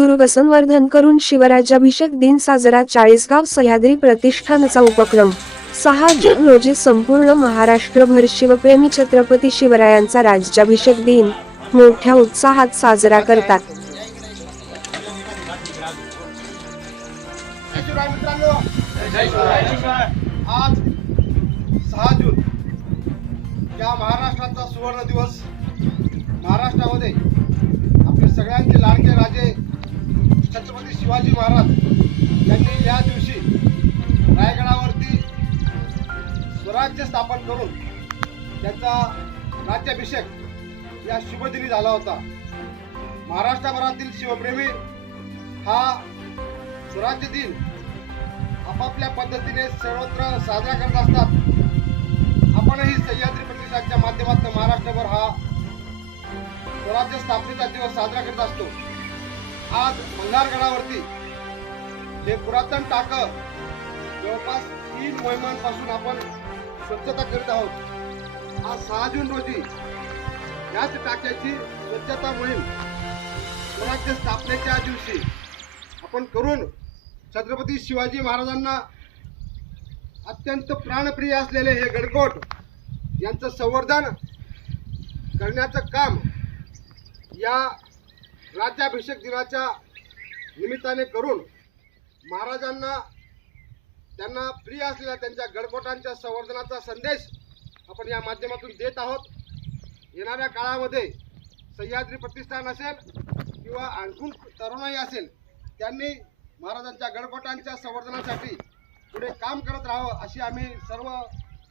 दुर्व्यसनवर्धन करून शिवराज्याभिषेक दिन साजरा चाळीसगाव सह्याद्री प्रतिष्ठानचा उपक्रम. सहा जून रोजी संपूर्ण महाराष्ट्रभर शिवप्रेमी छत्रपती शिवरायांचा राज्याभिषेक दिन मोठ्या उत्साहात साजरा करतात. आज सहा जून. या महाराष्ट्राचा सुवर्ण दिवस महाराष्ट्रामध्ये आपले सगळ्यांचे लाड महाराज यांनी या दिवशी रायगडावरती स्वराज्य स्थापन करून त्यांचा राज्याभिषेक या शुभदिनी झाला होता. महाराष्ट्रभरातील शिवप्रेमी हा स्वराज्य दिन आपापल्या पद्धतीने सर्वत्र साजरा करत असतात. आपणही सह्याद्री प्रतिष्ठानच्या माध्यमातून महाराष्ट्रभर हा स्वराज्य स्थापनेचा दिवस साजरा करत असतो. आज मल्हारगडावरती हे पुरातन टाक जवळपास तीन मोहिमांपासून आपण स्वच्छता करीत आहोत. आज सहा जून रोजी याच टाक्याची स्वच्छता मोहीम स्वराज्य स्थापनेच्या दिवशी आपण करून छत्रपती शिवाजी महाराजांना अत्यंत प्राणप्रिय असलेले हे गडकोट यांचं संवर्धन करण्याचं काम या राज्याभिषेक दिनाच्या निमित्ताने करून महाराजांना त्यांना प्रिय असलेल्या त्यांच्या गडकोटांच्या संवर्धनाचा संदेश आपण या माध्यमातून देत आहोत. येणाऱ्या काळामध्ये सह्याद्री प्रतिष्ठान असेल किंवा आणखून तरुणाई असेल त्यांनी महाराजांच्या गडकोटांच्या संवर्धनासाठी पुढे काम करत राहावं अशी आम्ही सर्व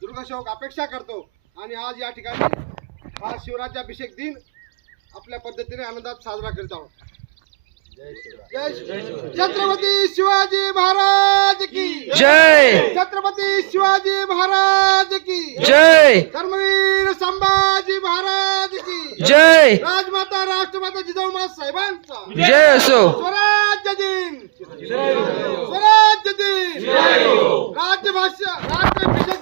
दुर्गसेवक अपेक्षा करतो. आणि आज या ठिकाणी हा शिवराज्याभिषेक दिन आपल्या पद्धतीने आनंदात साजरा करीत आहोत. छत्रपती शिवाजी महाराज की। जय। छत्रपती शिवाजी महाराज की। जय। धर्मवीर संभाजी महाराज की। जय। राजमाता राष्ट्रमाता जिजाऊमा साहेबांचा। जय असो। स्वराज्य दिन। स्वराज्य दिन। हो। राज्यभाषा राज्य